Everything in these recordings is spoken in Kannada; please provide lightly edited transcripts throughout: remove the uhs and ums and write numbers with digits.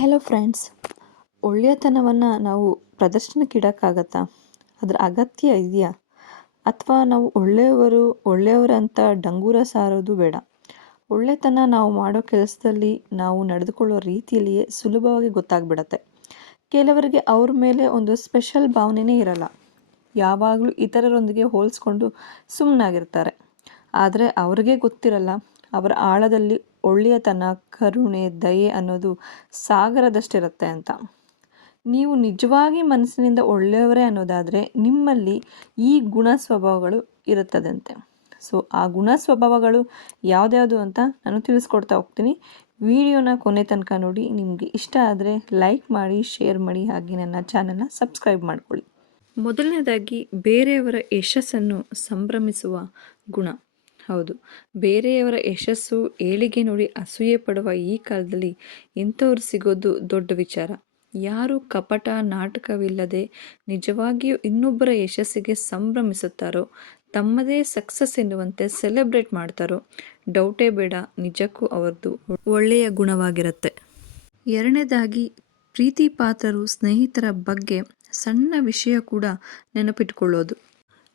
ಹಲೋ ಫ್ರೆಂಡ್ಸ್, ಒಳ್ಳೆಯತನವನ್ನು ನಾವು ಪ್ರದರ್ಶನಕ್ಕಿಡೋಕ್ಕಾಗತ್ತಾ? ಅದರ ಅಗತ್ಯ ಇದೆಯಾ? ಅಥವಾ ನಾವು ಒಳ್ಳೆಯವರಂತ ಡಂಗೂರ ಸಾರೋದು ಬೇಡ. ಒಳ್ಳೆತನ ನಾವು ಮಾಡೋ ಕೆಲಸದಲ್ಲಿ, ನಾವು ನಡೆದುಕೊಳ್ಳೋ ರೀತಿಯಲ್ಲಿಯೇ ಸುಲಭವಾಗಿ ಗೊತ್ತಾಗ್ಬಿಡತ್ತೆ. ಕೆಲವರಿಗೆ ಅವ್ರ ಮೇಲೆ ಒಂದು ಸ್ಪೆಷಲ್ ಭಾವನೆನೇ ಇರಲ್ಲ. ಯಾವಾಗಲೂ ಇತರರೊಂದಿಗೆ ಹೋಲಿಸ್ಕೊಂಡು ಸುಮ್ಮನಾಗಿರ್ತಾರೆ. ಆದರೆ ಅವ್ರಿಗೆ ಗೊತ್ತಿರಲ್ಲ, ಅವರ ಆಳದಲ್ಲಿ ಒಳ್ಳೆಯತನ, ಕರುಣೆ, ದಯೆ ಅನ್ನೋದು ಸಾಗರದಷ್ಟಿರುತ್ತೆ ಅಂತ. ನೀವು ನಿಜವಾಗಿ ಮನಸ್ಸಿನಿಂದ ಒಳ್ಳೆಯವರೇ ಅನ್ನೋದಾದರೆ ನಿಮ್ಮಲ್ಲಿ ಈ ಗುಣ ಸ್ವಭಾವಗಳು ಇರುತ್ತದಂತೆ. ಸೊ ಆ ಗುಣ ಸ್ವಭಾವಗಳು ಯಾವುದ್ಯಾವುದು ಅಂತ ನಾನು ತಿಳಿಸ್ಕೊಡ್ತಾ ಹೋಗ್ತೀನಿ. ವಿಡಿಯೋನ ಕೊನೆ ತನಕ ನೋಡಿ. ನಿಮಗೆ ಇಷ್ಟ ಆದರೆ ಲೈಕ್ ಮಾಡಿ, ಶೇರ್ ಮಾಡಿ, ಹಾಗೆ ನನ್ನ ಚಾನಲ್ನ ಸಬ್ಸ್ಕ್ರೈಬ್ ಮಾಡ್ಕೊಳ್ಳಿ. ಮೊದಲನೇದಾಗಿ, ಬೇರೆಯವರ ಯಶಸ್ಸನ್ನು ಸಂಭ್ರಮಿಸುವ ಗುಣ. ಹೌದು, ಬೇರೆಯವರ ಯಶಸ್ಸು, ಏಳಿಗೆ ನೋಡಿ ಅಸೂಯೆ ಪಡುವ ಈ ಕಾಲದಲ್ಲಿ ಇಂಥವ್ರು ಸಿಗೋದು ದೊಡ್ಡ ವಿಚಾರ. ಯಾರು ಕಪಟ ನಾಟಕವಿಲ್ಲದೆ ನಿಜವಾಗಿಯೂ ಇನ್ನೊಬ್ಬರ ಯಶಸ್ಸಿಗೆ ಸಂಭ್ರಮಿಸುತ್ತಾರೋ, ತಮ್ಮದೇ ಸಕ್ಸಸ್ ಎನ್ನುವಂತೆ ಸೆಲೆಬ್ರೇಟ್ ಮಾಡ್ತಾರೋ, ಡೌಟೇ ಬೇಡ, ನಿಜಕ್ಕೂ ಅವರದು ಒಳ್ಳೆಯ ಗುಣವಾಗಿರುತ್ತೆ. ಎರಡನೇದಾಗಿ, ಪ್ರೀತಿ ಪಾತ್ರರು, ಸ್ನೇಹಿತರ ಬಗ್ಗೆ ಸಣ್ಣ ವಿಷಯ ಕೂಡ ನೆನಪಿಟ್ಕೊಳ್ಳೋದು.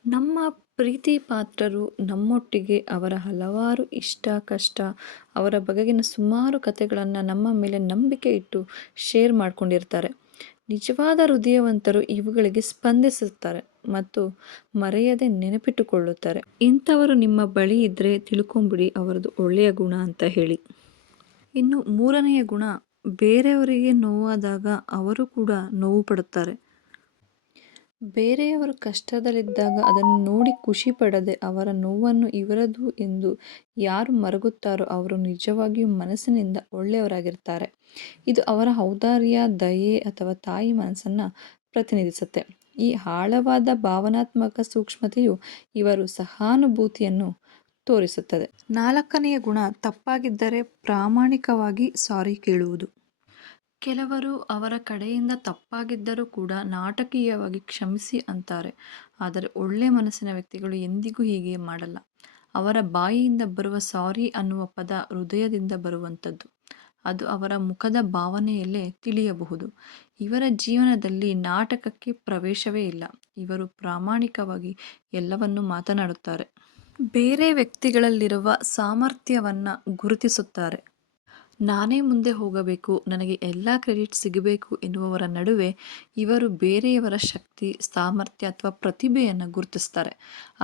ನಮ್ಮ ಪ್ರೀತಿ ಪಾತ್ರರು ನಮ್ಮೊಟ್ಟಿಗೆ ಅವರ ಹಲವಾರು ಇಷ್ಟ ಕಷ್ಟ, ಅವರ ಬಗೆಗಿನ ಸುಮಾರು ಕಥೆಗಳನ್ನು ನಮ್ಮ ಮೇಲೆ ನಂಬಿಕೆ ಇಟ್ಟು ಶೇರ್ ಮಾಡ್ಕೊಂಡಿರ್ತಾರೆ. ನಿಜವಾದ ಹೃದಯವಂತರು ಇವುಗಳಿಗೆ ಸ್ಪಂದಿಸುತ್ತಾರೆ ಮತ್ತು ಮರೆಯದೆ ನೆನಪಿಟ್ಟುಕೊಳ್ಳುತ್ತಾರೆ. ಇಂಥವರು ನಿಮ್ಮ ಬಳಿ ಇದ್ದರೆ ತಿಳ್ಕೊಂಬಿಡಿ ಅವರದು ಒಳ್ಳೆಯ ಗುಣ ಅಂತ ಹೇಳಿ. ಇನ್ನು ಮೂರನೆಯ ಗುಣ, ಬೇರೆಯವರಿಗೆ ನೋವಾದಾಗ ಅವರು ಕೂಡ ನೋವು ಪಡುತ್ತಾರೆ. ಬೇರೆಯವರು ಕಷ್ಟದಲ್ಲಿದ್ದಾಗ ಅದನ್ನು ನೋಡಿ ಖುಷಿ ಪಡದೆ ಅವರ ನೋವನ್ನು ಇವರದು ಎಂದು ಯಾರು ಮರಗುತ್ತಾರೋ ಅವರು ನಿಜವಾಗಿಯೂ ಮನಸ್ಸಿನಿಂದ ಒಳ್ಳೆಯವರಾಗಿರ್ತಾರೆ. ಇದು ಅವರ ಔದಾರ್ಯ, ದಯೆ ಅಥವಾ ತಾಯಿ ಮನಸ್ಸನ್ನು ಪ್ರತಿನಿಧಿಸುತ್ತೆ. ಈ ಆಳವಾದ ಭಾವನಾತ್ಮಕ ಸೂಕ್ಷ್ಮತೆಯು ಇವರು ಸಹಾನುಭೂತಿಯನ್ನು ತೋರಿಸುತ್ತದೆ. ನಾಲ್ಕನೆಯ ಗುಣ, ತಪ್ಪಾಗಿದ್ದರೆ ಪ್ರಾಮಾಣಿಕವಾಗಿ ಸಾರಿ ಕೇಳುವುದು. ಕೆಲವರು ಅವರ ಕಡೆಯಿಂದ ತಪ್ಪಾಗಿದ್ದರೂ ಕೂಡ ನಾಟಕೀಯವಾಗಿ ಕ್ಷಮಿಸಿ ಅಂತಾರೆ. ಆದರೆ ಒಳ್ಳೆ ಮನಸ್ಸಿನ ವ್ಯಕ್ತಿಗಳು ಎಂದಿಗೂ ಹೀಗೆ ಮಾಡಲ್ಲ. ಅವರ ಬಾಯಿಯಿಂದ ಬರುವ ಸಾರಿ ಅನ್ನುವ ಪದ ಹೃದಯದಿಂದ ಬರುವಂಥದ್ದು. ಅದು ಅವರ ಮುಖದ ಭಾವನೆಯಲ್ಲೇ ತಿಳಿಯಬಹುದು. ಇವರ ಜೀವನದಲ್ಲಿ ನಾಟಕಕ್ಕೆ ಪ್ರವೇಶವೇ ಇಲ್ಲ. ಇವರು ಪ್ರಾಮಾಣಿಕವಾಗಿ ಎಲ್ಲವನ್ನೂ ಮಾತನಾಡುತ್ತಾರೆ. ಬೇರೆ ವ್ಯಕ್ತಿಗಳಲ್ಲಿರುವ ಸಾಮರ್ಥ್ಯವನ್ನು ಗುರುತಿಸುತ್ತಾರೆ. ನಾನೇ ಮುಂದೆ ಹೋಗಬೇಕು, ನನಗೆ ಎಲ್ಲ ಕ್ರೆಡಿಟ್ ಸಿಗಬೇಕು ಎನ್ನುವವರ ನಡುವೆ ಇವರು ಬೇರೆಯವರ ಶಕ್ತಿ, ಸಾಮರ್ಥ್ಯ ಅಥವಾ ಪ್ರತಿಭೆಯನ್ನು ಗುರುತಿಸ್ತಾರೆ,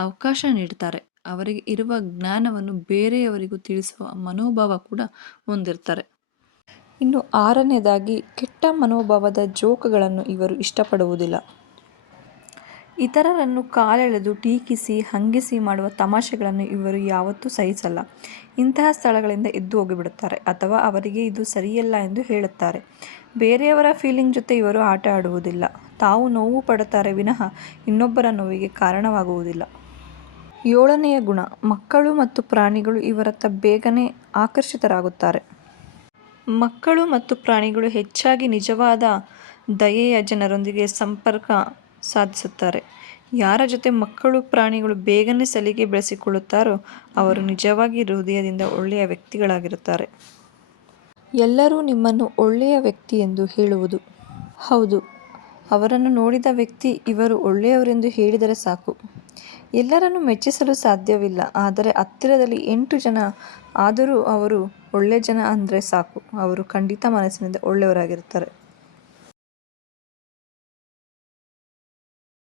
ಅವಕಾಶ ನೀಡ್ತಾರೆ. ಅವರಿಗೆ ಇರುವ ಜ್ಞಾನವನ್ನು ಬೇರೆಯವರಿಗೂ ತಿಳಿಸುವ ಮನೋಭಾವ ಕೂಡ ಹೊಂದಿರ್ತಾರೆ. ಇನ್ನು ಆರನೇದಾಗಿ, ಕೆಟ್ಟ ಮನೋಭಾವದ ಜೋಕ್ಗಳನ್ನು ಇವರು ಇಷ್ಟಪಡುವುದಿಲ್ಲ. ಇತರರನ್ನು ಕಾಲೆಳೆದು ಟೀಕಿಸಿ, ಹಂಗಿಸಿ ಮಾಡುವ ತಮಾಷೆಗಳನ್ನು ಇವರು ಯಾವತ್ತೂ ಸಹಿಸಲ್ಲ. ಇಂತಹ ಸ್ಥಳಗಳಿಂದ ಎದ್ದು ಹೋಗಿಬಿಡುತ್ತಾರೆ ಅಥವಾ ಅವರಿಗೆ ಇದು ಸರಿಯಲ್ಲ ಎಂದು ಹೇಳುತ್ತಾರೆ. ಬೇರೆಯವರ ಫೀಲಿಂಗ್ ಜೊತೆ ಇವರು ಆಟ ಆಡುವುದಿಲ್ಲ. ತಾವು ನೋವು ಪಡುತ್ತಾರೆ ವಿನಃ ಇನ್ನೊಬ್ಬರ ನೋವಿಗೆ ಕಾರಣವಾಗುವುದಿಲ್ಲ. ಏಳನೆಯ ಗುಣ, ಮಕ್ಕಳು ಮತ್ತು ಪ್ರಾಣಿಗಳು ಇವರತ್ತ ಬೇಗನೆ ಆಕರ್ಷಿತರಾಗುತ್ತಾರೆ. ಮಕ್ಕಳು ಮತ್ತು ಪ್ರಾಣಿಗಳು ಹೆಚ್ಚಾಗಿ ನಿಜವಾದ ದಯೆಯ ಜನರೊಂದಿಗೆ ಸಂಪರ್ಕ ಸಾಧಿಸುತ್ತಾರೆ. ಯಾರ ಜೊತೆ ಮಕ್ಕಳು ಪ್ರಾಣಿಗಳು ಬೇಗನೆ ಸಲಿಗೆ ಬೆಳೆಸಿಕೊಳ್ಳುತ್ತಾರೋ ಅವರು ನಿಜವಾಗಿ ಹೃದಯದಿಂದ ಒಳ್ಳೆಯ ವ್ಯಕ್ತಿಗಳಾಗಿರುತ್ತಾರೆ. ಎಲ್ಲರೂ ನಿಮ್ಮನ್ನು ಒಳ್ಳೆಯ ವ್ಯಕ್ತಿ ಎಂದು ಹೇಳುವುದು. ಹೌದು, ಅವರನ್ನು ನೋಡಿದ ವ್ಯಕ್ತಿ ಇವರು ಒಳ್ಳೆಯವರೆಂದು ಹೇಳಿದರೆ ಸಾಕು. ಎಲ್ಲರನ್ನು ಮೆಚ್ಚಿಸಲು ಸಾಧ್ಯವಿಲ್ಲ, ಆದರೆ ಹತ್ತಿರದಲ್ಲಿ 8 ಜನ ಆದರೂ ಅವರು ಒಳ್ಳೆ ಜನ ಅಂದರೆ ಸಾಕು, ಅವರು ಖಂಡಿತ ಮನಸ್ಸಿನಿಂದ ಒಳ್ಳೆಯವರಾಗಿರ್ತಾರೆ.